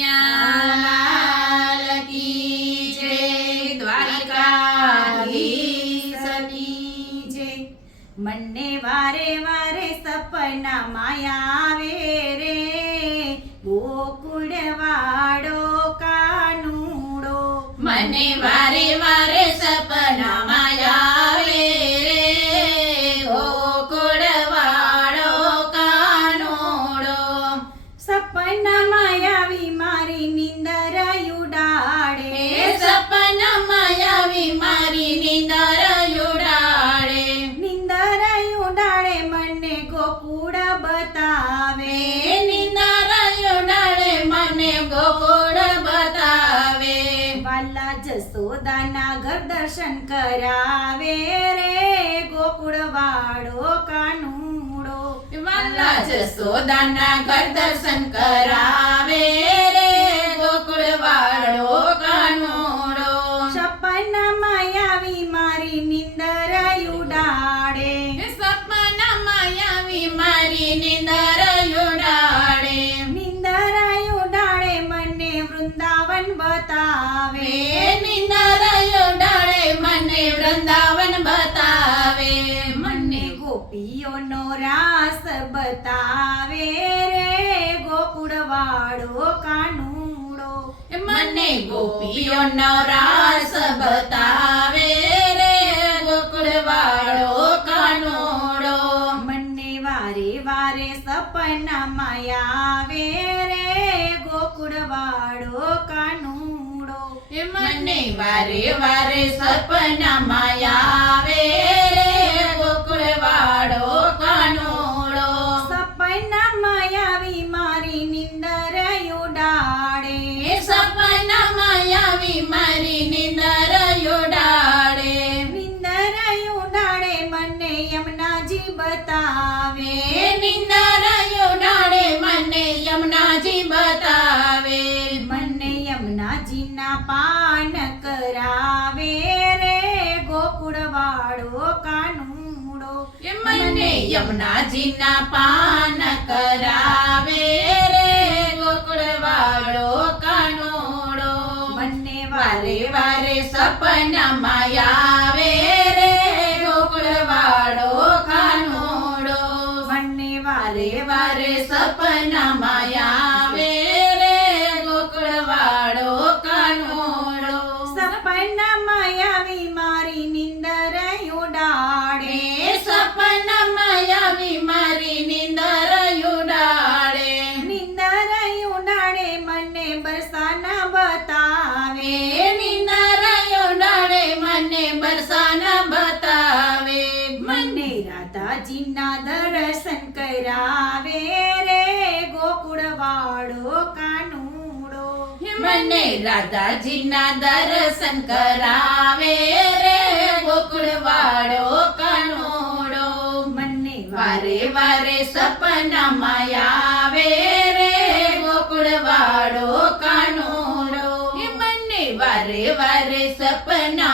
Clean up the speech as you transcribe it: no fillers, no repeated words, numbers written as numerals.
લાલ કી જય, દ્વારિકાધીશ કી જય. મને વારે વારે સપનામાં આવે રે ગોકુળ વાળો કાનુડો. મને વારે વારે સપનામાં આવે રે ગોકુળ વાળો કાનુડો. સપનામાં આવી મારી નીંદર ઉડાડે, સપનામાં આવી મારી નીંદર ઉડાડે. નીંદર ઉડાડે મને ગોકુળ બતાવે, નીંદર ઉડાડે મને ગોકુળ બતાવે. વાલા જસોદાના ઘર દર્શન કરાવે રે ગોકુળ વાળો કાનુડો. વાલા જસોદાના ઘર દર્શન કરાવે રે ગોકુળ વાળો કાનુડો. સપનામાં આવી મારી નીંદર ઉડાડે, સપનામાં આવી મારી નીંદર ઉડાડે. નીંદર ઉડાડે મને વૃંદાવન બતાવે, નીંદર ઉડાડે મને વૃંદાવન બતાવે. મને ગોપીઓનો રાસ બતાવે રે ગોકુળ વાળો કાનુડો. મને ગોપીઓનો રાસ બતાવે રે ગોકુળ વાળો કાનુડો. મને વારે વારે સપનામાં આવે રે ગોકુળ વાળો કાનુડો. મને વારે વારે સપનામાં આવે રે ગોકુળ વાળો કાનુડો. સપનામાં આવી મારી નીંદર ઉડાડે, સપનામાં આવી મારી નીંદર ઉડાડે. નીંદર ઉડાડે મને યમુનાજી બતાવે, નીંદર ઉડાડે મને યમુનાજી બતાવે. મને યમુનાજીના પાન કરાવે રે ગોકુળ વાળો કાનુડો. મને યમુનાજીના પાન કરાવે રે ગોકુળ વાળો કાનુડો. મને વારે વારે સપનામાં આવે રે ગોકુળ વાળો કાનુડો. મને વારે વારે સપનામાં આવે રે ગોકુળ વાળો કાનુડો. સપનામાં આવી મારી નીંદર ઉડાડે, સપનામાં આવી મારી નીંદર ઉડાડે. નીંદર ઉડાડે મને બરસાના બતાવે, નીંદર ઉડાડે મને બરસાના બતાવે. મને રાધાજીના દર્શન કરાવે રે ગોકુળ વાળો કાનુડો. મને રાધાજીના દર્શન કરાવે રે ગોકુળ વાળો કાનુડો. મને વારે વારે સપનામાં આવે રે ગોકુળ વાળો કાનુડો. મને વારે વારે સપના